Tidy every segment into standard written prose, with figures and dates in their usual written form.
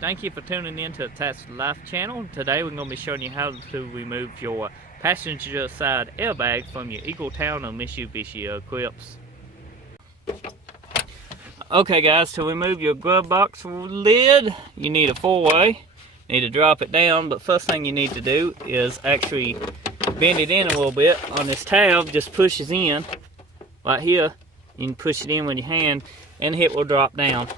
Thank you for tuning in to the TattsForLife channel. Today we're going to be showing you how to remove your passenger side airbag from your Talon or Mitsubishi Eclipse. Okay guys, to remove your glove box lid, you need a 4-way. You need to drop it down, but first thing you need to do is actually bend it in a little bit. On this tab, just pushes in right here. You can push it in with your hand and it will drop down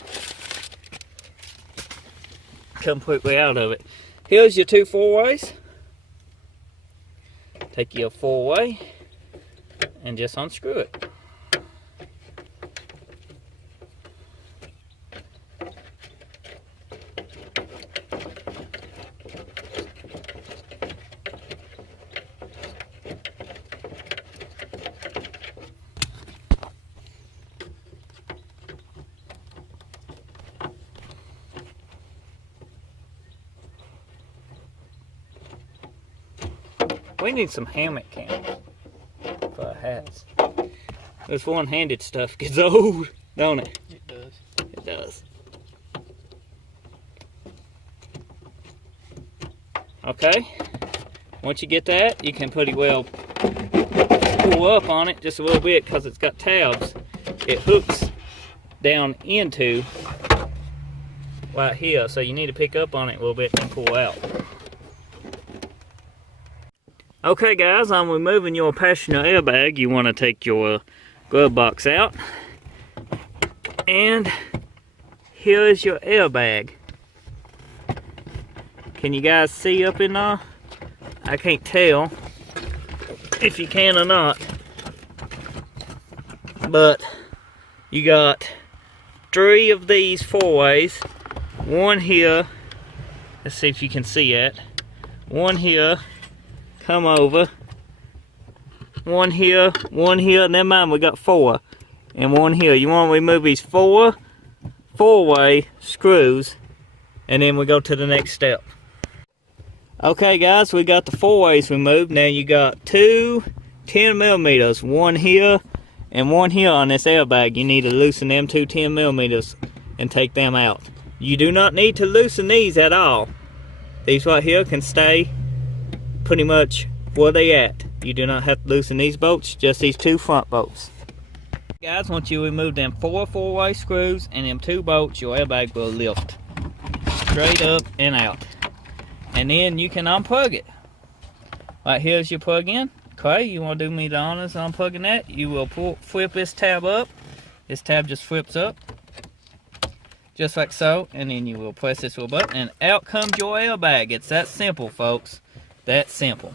completely out of it. Here's your 2 4-ways. Take your 4-way and just unscrew it. We need some hammock cams for our hats. This one-handed stuff gets old, don't it? It does. It does. Okay. Once you get that, you can pretty well pull up on it just a little bit because it's got tabs. It hooks down into right here, so you need to pick up on it a little bit and pull out. Okay guys, I'm removing your passenger airbag. You want to take your glove box out. And here is your airbag. Can you guys see up in there? I can't tell if you can or not. But you got 3 of these 4-ways. One here. Let's see if you can see it. One here. Come over. One here, never mind, we got 4. And one here. You want to remove these 4 4-way screws, and then we go to the next step. Okay guys, we got the 4-ways removed. Now you got 2 10mm, one here and one here on this airbag. You need to loosen them 2 10mm and take them out. You do not need to loosen these at all. These right here can stay pretty much where they at. You do not have to loosen these bolts, just these 2 front bolts. Guys, once you remove them 4 4-way screws and them 2 bolts, your airbag will lift straight up and out. And then you can unplug it. Right here's your plug in. Okay, you want to do me the honors unplugging that? You will flip this tab up. This tab just flips up, just like so, and then you will press this little button and out comes your airbag. It's that simple, folks. That simple.